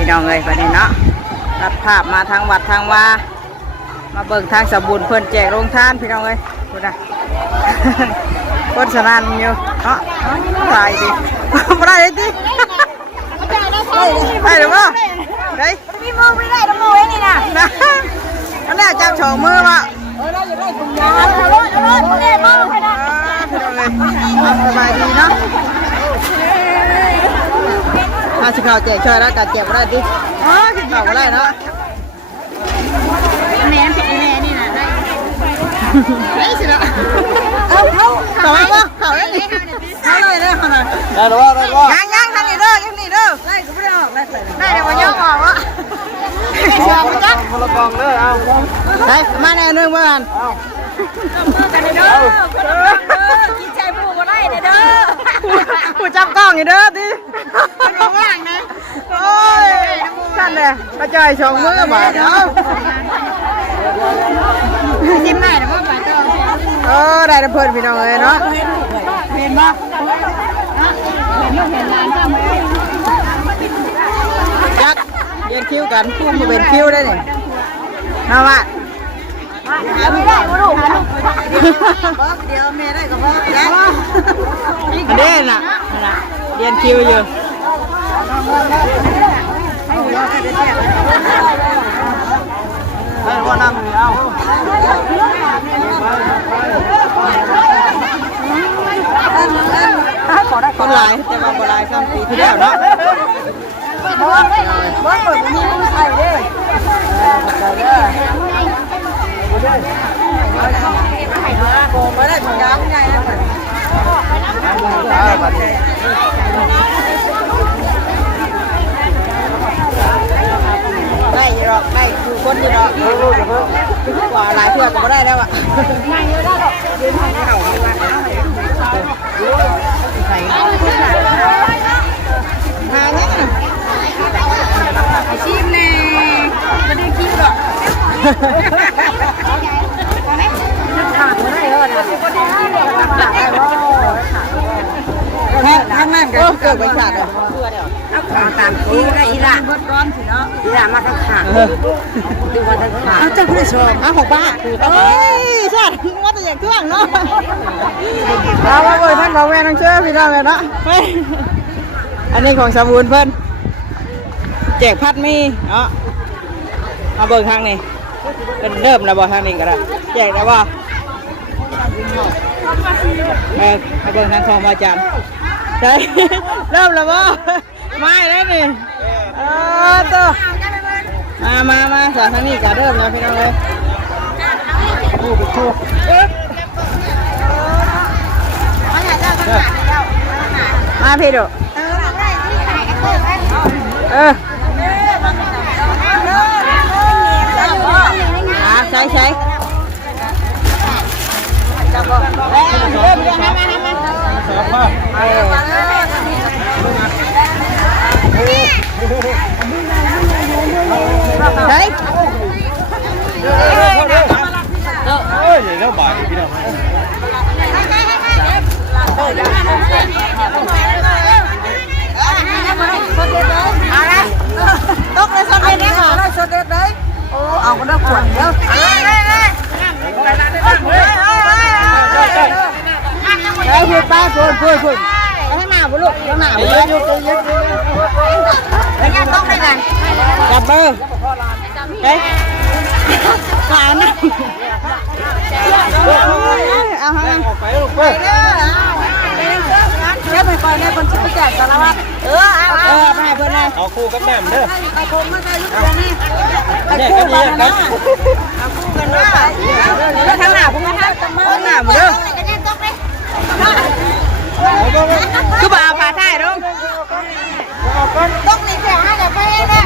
พี่น้องเลยประเด็นเนาะตัดภาพมาทางวัดทางว่ามาเบิ่งทางสมบูรณ์เพิ่นแจกโรงทานพี่น้องเลยดูนะคนสนั่นอยู่เนาะอะไรดิอะไรดิได้หรือเปล่าได้พี่มือไม่ได้ต้องมือนี่นะอันนี้จับโฉมมือมาได้อยู่ได้ถุงยางเอารถเล่มือให้ได้พี่น้องเลยสบายดีเนาะอาชิเขาแจกช่วยแล้วกัดเจ็บได้ดิกินข้าวก็ได้เนาะแหนมผิดแหนนี่นะได้สิละเอาเขาได้ดิเขาเลยได้ขนาดได้หรือว่ายังทางนี้เด้อยังนี่เด้อได้ก็ไม่ได้ออกได้ได้แต่ว่ายังออกวะคนละกองเด้อเอาได้มาแน่นึงเมื่อวันกันเด้อกินใจปูก็ได้เด้อผู้จับกล้องอยู่เด้อดิมันว่างนะโอ้ยท่านเลยกระจายชงมือบ่เนาะจิ้มได้หรือว่าบ่ได้แต่เพิ่นพี่น้องเลยเนาะเห็นบ่เห็นร้านข้าวไหมยักเรียนคิวกันคู่มาเป็นคิวได้เนี่ยมาว่าไม่ได้มาลูกเดี๋ยวแม่ได้กับพ่อเด่นน่ะเรียนคิวอยู่ให้พ่อนั่งเอาคนหลายแต่ว่าคนหลายข้ามปีที่แล้วเนาะบ้านเปิดมีมือใส่ดิโกงไม่ได้ถุงยางไงได้หรอกได้คือคนอยู่หรอกกว่าหลายเพื่อนก็ไม่ได้แล้วอ่ะไม่เยอะได้หรอกยืนให้เขาหาเนี่ยชิมเลยไม่ได้คิวหรอกท่านนั่นก็เกิดไปขาดเลยเอาตามที่ได้อีหล่าร้อนสิเนาะอีหล่ามาทั้งขาดดูมาทั้งขาดเอาเจ้าผู้ชมเอาของบ้าเฮ้ยชัดว่าแต่อย่างเครื่องเนาะเอาว่าเว้ยท่านบอกแม่ต้องเชื่อพี่น้องเลยเนาะอันนี้ของสมบูรณ์เพิ่นแจกพัดมีเนาะเอาเบิกทางนี้เป็นเริ่มแล้วบ่ทางนี้ก็ได้แจกแล้วบ่เอาเบิกทางของอาจารย์ใช่เริ่มแล้วบ่ไม่แล้วนี่ตัวมาสอนทางนี้ก็เริ่มแล้วพี่น้องเลยมาพี่ดูใช้เริ่มเลยมาใช่เฮ้ยเดี๋ยวบ่ายพี่น้องตกเลยสดเลยนะได้สดเลยโอ้เอาก็ได้ขวดเดียวเฮ้ยพูดป้าพูดให้หน้าบุลุกให้หน้าบุลุกแล้วยังต้องได้กันจับเบอร์เฮ้ยขาวนะเอาฮะออกไปลูกเพื่อนเดี๋ยวไปก่อนเนี่ยคนชิบแจกสารวัตรไปให้เพื่อนเลยเอาคู่กับแม่เด้อไปคงมาได้ลูกเพื่อนนี่ไปคู่กันนะเอาคู่กันว่าแล้วทางหน้าผมนะทางหน้าผมเด้อคือบ่าวพาท่ายลุงต้องนี่แจกให้เดี๋ยวไปนะ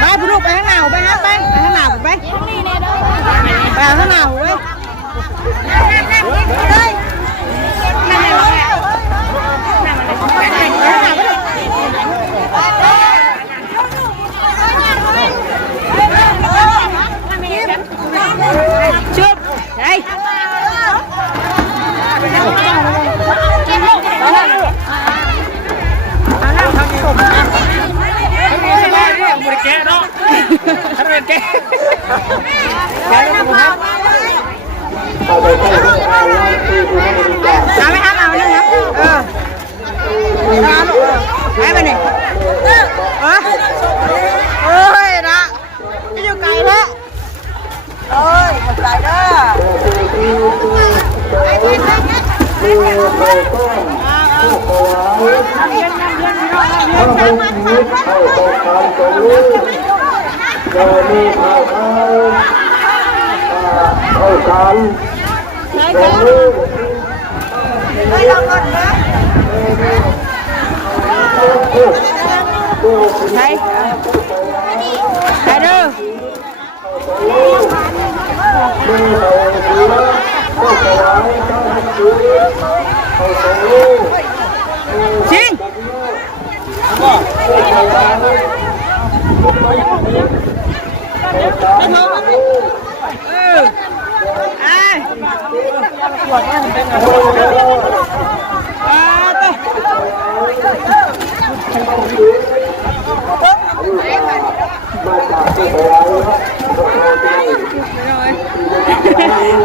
ไปพูดไปข้างหน้าไปนะไปข้างหน้าไปข้างหน้าเว้ย ใช่ใช่เด้อชิง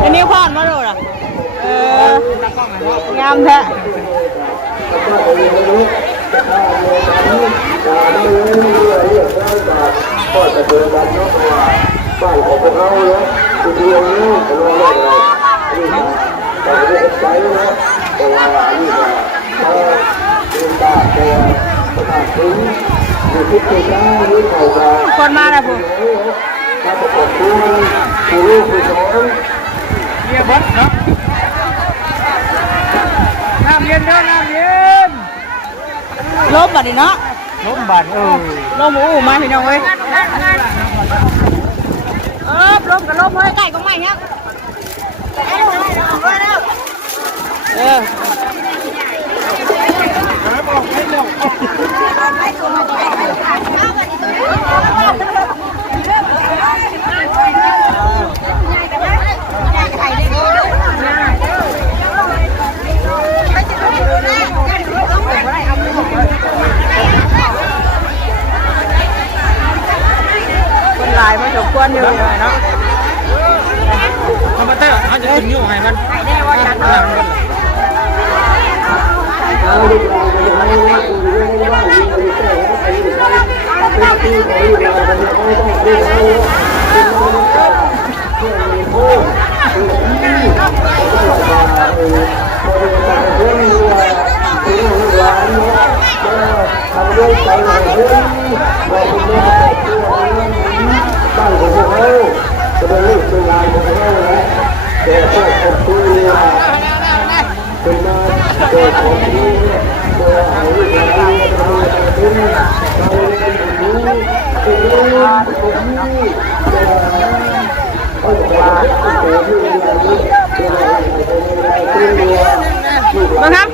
อันนี้พอดมาดูล่ะงามแท้ก็จะเจอกันเนาะบ้านของพวกเราเนาะคือเรื่องนี้เป็นเรื่องอะไรนี่แต่ไม่ได้ใจนะเพราะว่านี่ก็เขาเป็นตาตัวตาถึงอยู่ที่ตัวน้านี่เขาจะ คนมาแล้วผมมาประกอบคู่คู่ลูกคู่สองเยี่ยมวัดเนาะน้ำเย็นเด้อน้ำเย็น ลบบัดนี้เนาะ ล้มบาดลมอู้มาพี่น้องเว้ยลมกับลมเฮ้ยไก่ก็ไม่เนี้ยคนลายมาจบกวนอยู่เนาะทำมาเตอร์เขาจะขึ้นยุ่งให้มันแน่ว่าชัดเนาะมาครับ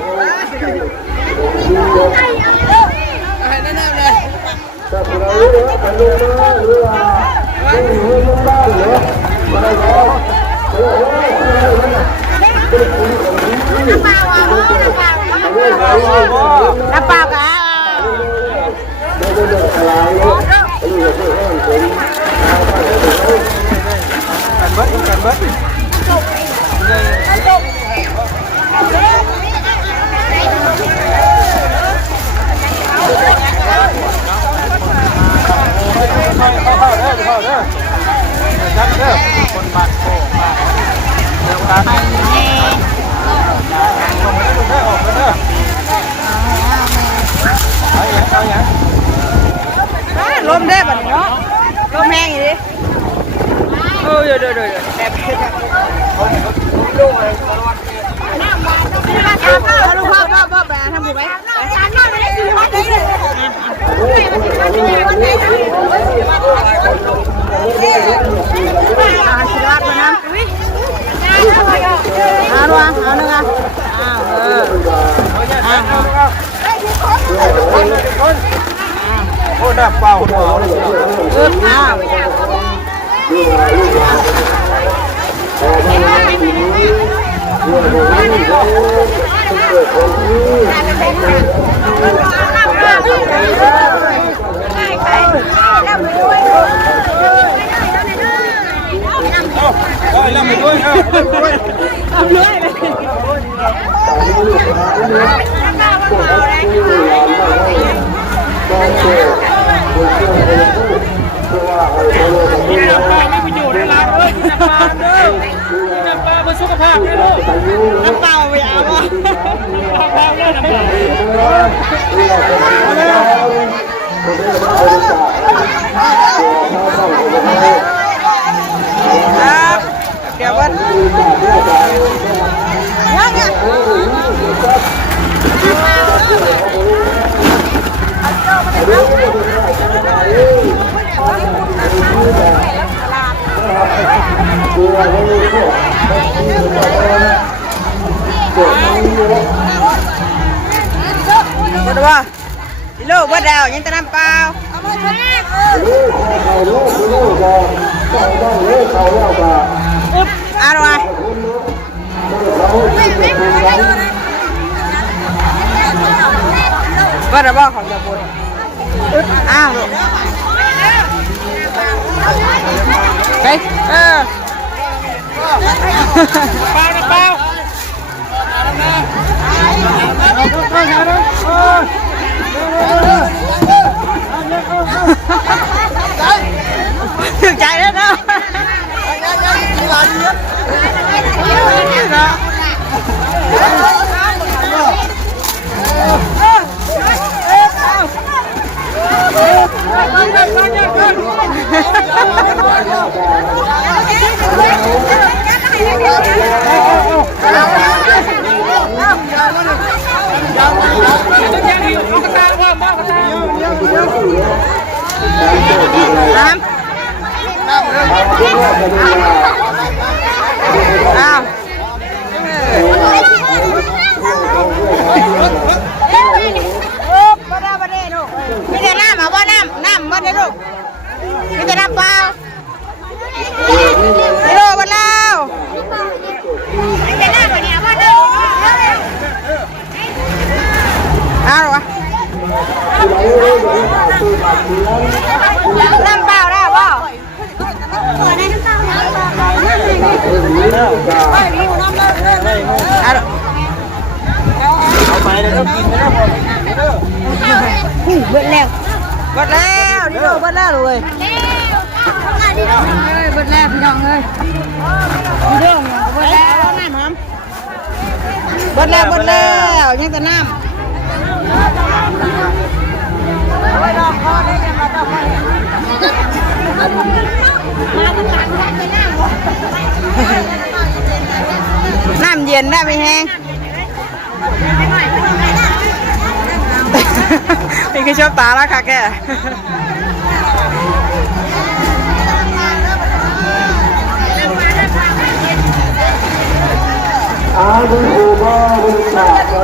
น้ำเปล่าค่ะกันเบิดเข้าเด้อจัดเด้อคนบ้านโคมาเดี๋ยวกันออกมาเด้อออกมาเด้อเอาอย่างลมได้แบบนี้เนาะลมแห้งอยู่ดิเดี๋ยวแบบลูกพ่อแบทำถูกไหมชิลาดมานะเอาหนึ่งอ่ะโอ้ดับเป่าหัวเอาไปด้วยเอาเรื่อยเลยนี่น้ำปลาไม่ประโยชน์อะไรเลยน้ำปลาเด้อน้ำปลามา สุขภาพเลยลูก น้ำเปล่าไปเอาบ่ แพงเลยนะ ครับเดี๋ยววันยังไงบดว่าพี่ลูกบดดาวยังจะน้ำเปล่าอะไรบดว่าของจะบดอ้าวลูกไปเปล่านะเปล่าถึงใจแล้วเนาะอ้าวบ่ได้ลูกมีแต่น้ำเอาบ่น้ำบ่ได้ลูกมีแต่น้ำเปล่าพี่ลูกบ่แล้วมีแต่น้ำบ่เนี่ยบ่ได้อ้าววะน้ำเปล่าได้บ่เอาไปเลยกินไม่ได้หมด เบิดแล้วนี่ลูกเบิดแล้วเลยเบิดแล้วพี่น้องเลยเรื่องเบิดแล้วน้ำหอมเบิดแล้วยังแต่น้ำน้ำเย็นได้ไหมแห้งนี่คือชอบตาแล้วค่ะแกดูบ้าดูตาเอ้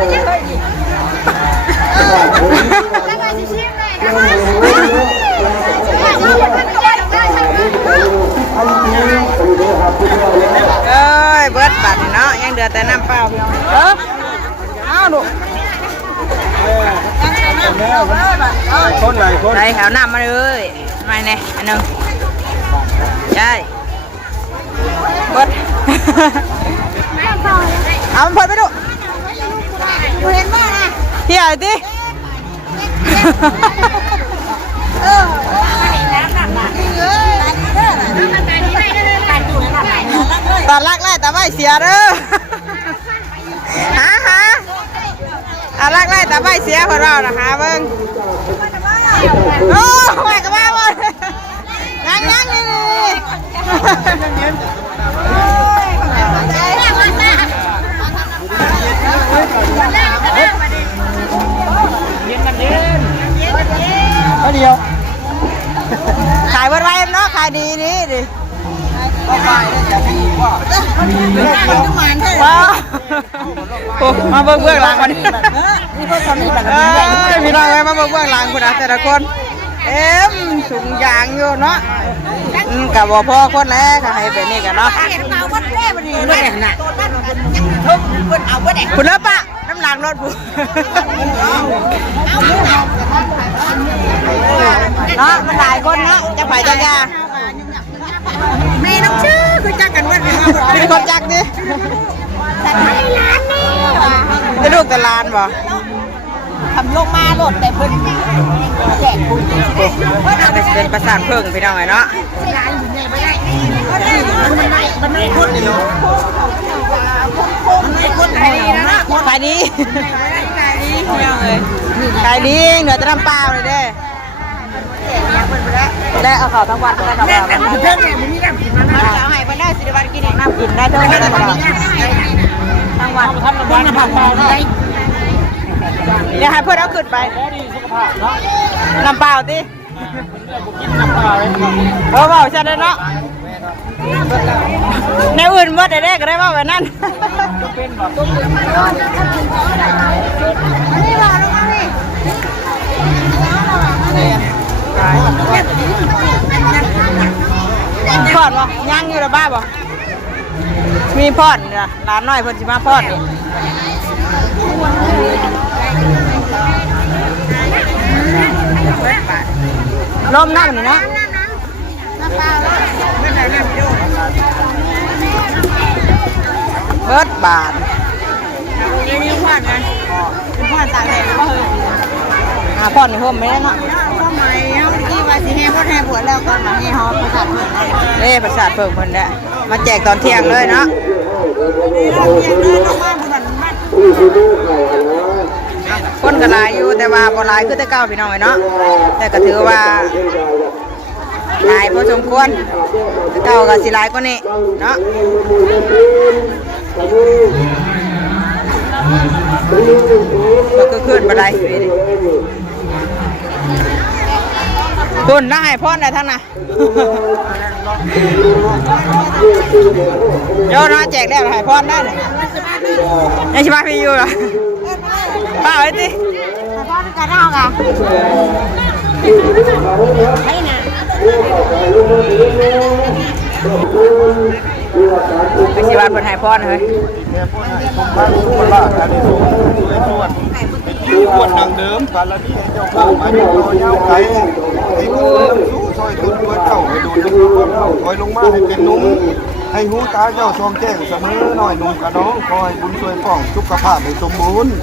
ยเบิดบัตรเนาะยังเดือดแต่น้ำเปล่าเอาดูคนหลายคน ใส่แถวน้ำมาเลยไม่แน่อันนึงใช่เบิดเอามันพอไปดูเห็นบ้างนะเฮียดิตอนลักไล่แต่ไม่เสียเด้อฮะลักไล่แต่ไม่เสียพวกเรานะคะเบิ้งโอ้ไม่กับมาหมดยังนี่เดียว ขายวันไรเนาะขายดีดิว้าวมาเบิ่งเบื้องหลังวันนี้พี่น้องมาเบิ่งเบื้องหลังคุณอาแต่ละคนถุงยางอยู่เนาะกับบ่พ่อคนแล้วก็ให้เป็นนี่กันเนาะคุณเลิศปะน้ำหลังรถบุเนาะมันหลายคนเนาะจะไปจะยาแม่น้องชื่อคือจักกันว่าเป็นคนจักดิแต่ไม่ร้านนี่จะลูกแต่ร้านบ่ทำลงมาโหลดแต่เพิ่นแจกคุณเป็นประสานเพิ่งพี่น้องไงเนาะ มันไม่คนเดียวมันไม่คนขายดีนะขายดีขายดีเหนือจะทำเปล่าเลยเด้ได้เอาข่าวทั้งวันก็ได้ข่าวแบบเพื่อนเนี่ยมันมีน้ำกินมาเอาให้มันได้สิวันกินน้ำกินได้เท่านั้นทั้งวันน้ำผักเปล่าได้เดี๋ยวให้เพื่อนเอาขึ้นไปน้ำเปล่าดิเบาๆใช่ไหมเนาะในอื่นว่าแต่แรกก็ได้ว่าแบบนั้นพอดบ่ย่างอยู่ระบ้าบ่มีพอดนะร้านน้อยเพิ่นสิมาพอดลมน้ำนี่นะเบิดบาทมีพอดไงพอดตากแดดก็เฮ้ยพอดในห่มไม่ได้เนาะทำไมเอาที่ว่าสิแห่พอดแห่ปวดแล้วก่อนมาให้หอมประสาทเพิ่นนี่ประสาทเพิ่งเพิ่นได้มาแจกตอนเที่ยงเลยเนาะคนก็หลายอยู่แต่ว่าบ่หลายคือแต่เก่าพี่น้องเนาะแต่ก็ถือว่าหลายพอสมควรแต่เก่าก็สิหลายกว่านี้เนาะก็ขึ้นบันไดคุณน่าให้พ่อได้ทั้งน่ะโยนมาแจกแล้วให้พ่อได้เลยยังชิบะพี่อยู่เหรอป้าไว้ดิพ่อจะได้เอากันให้น่ะไปชิบะคนให้พ่อเลยคนละอันนี้ส่วนดังเดิมแต่ละที่เจ้าข้าวมาเจ้าเจ้าไก่ให้ดูสู้ซอยทุนตัวเจ้าให้ดูน้ำมันเข้าคอยลงมาให้เป็นนุ่มให้หูตาเจ้าชองแจ้งเสมอหน่อยนุ่มกระน้องคอยบุญช่วยป้องสุขภาพให้สมบูรณ์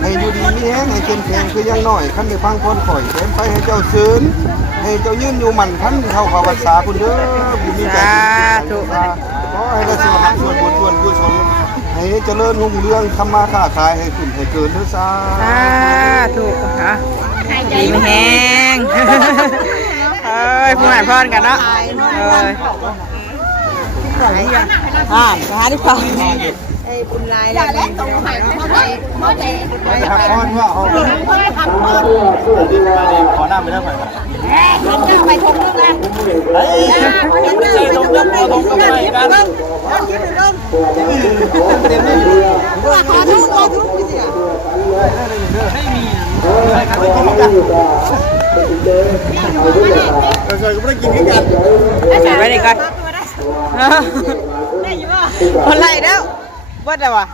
ให้อยู่ดีมีแห้งให้เข้มแข็งคือยังน้อยขั้นในพังคนข่อยเต็มไปให้เจ้าซื้นให้เจ้ายืนอยู่มันขั้นเข้าภาวนาสาคุณเด้อบุญมีใจถูกขอให้เราส่วนส่วนบุญส่วนกุศลให้เจริญรุ่งเรืองทำมาค้าขายให้ขึ้นให้เกินด้วยซ้ำถูกฮะดีไม่แห้งเอ้ยผู้หายพรกันเนาะเอ้ยหาที่ฟังไอ้บุญลายแล้วตรงหายพ่อใจพักผ่อนว่าเขาขอหน้าไปได้ไหมไปทงนึงเลยเฮ้ยทงนึงทงนึงกันขอทุกขอทุกให้มีเคยก็ไม่ได้กินกันใส่ไว้ดีกันคนไรแล้ววัดอะไรวะ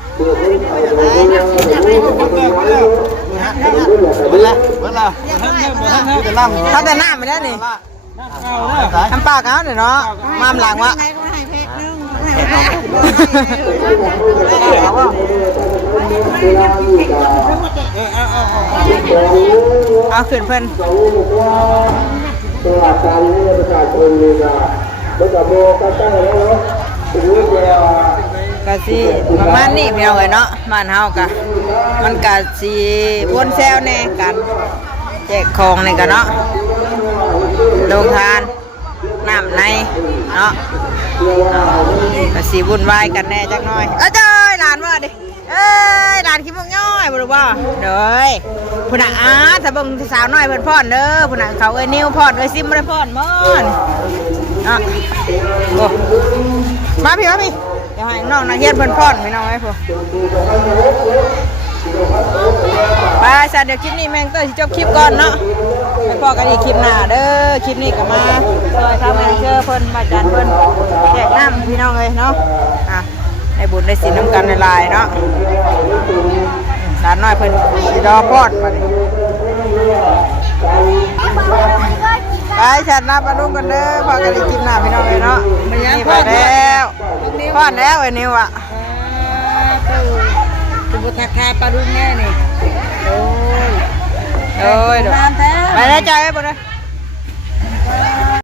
เขาแต่น้ำไปแล้วนี่ทำปากเขาเนาะมามหลังวะเอาขึ้นเพิ่นตัวการนี้ประชาชนนี่นะไม่กับโบก็ตั้งแล้วกะสิประมาณนี้พี่น้องเอ้ยเนาะบ้านเฮากะมันกะสิวนแซวแน่กันแจกของนี่กันเนาะโรงทานน้ำในเนาะกะสิวุ่นวายกันแน่จักหน่อยเอ้ยเจ้ยหลานว่าดิเอ้ยหลานขี้มุกย่อยบ่รู้บ่เด้อพุ่นน่ะถ้าเบิ่งสาวน้อยเพิ่นพรเด้อพุ่นน่ะเขาเอ้ยนิ้วพรเอ้ยซิมบ่ได้พรมื้อนี่เนาะโอ้มาพี่เดี๋ยวให้น้องนักเรียนเพิ่นพรพี่น้องไอ้พวกไปสัตว์เดี๋ยวคลิปนี้แม่งเตอร์สิจบคลิปก่อนเนาะไปพอกันอีกคลิปหน้าเด้อคลิปนี้ก็มาซอยทำให้เชื่อเพิ่นมาจันเพิ่นแจกน้ำพี่น้องเอ้ยเนาะได้บุญได้ศีลน้ำกันหลายๆเนาะหลานน้อยเพิ่นสิรอพอดมาดิไปฉันนับมาดูกันเด้อพอกันอีกคลิปหน้าพี่น้องเอ้ยเนาะนี่ไปแล้วพอดแล้วไอ้นิวอ่ะบุตรคาปลาดุงแน่นี่โอ้ยไปแล้วจ้าไอ้บุตร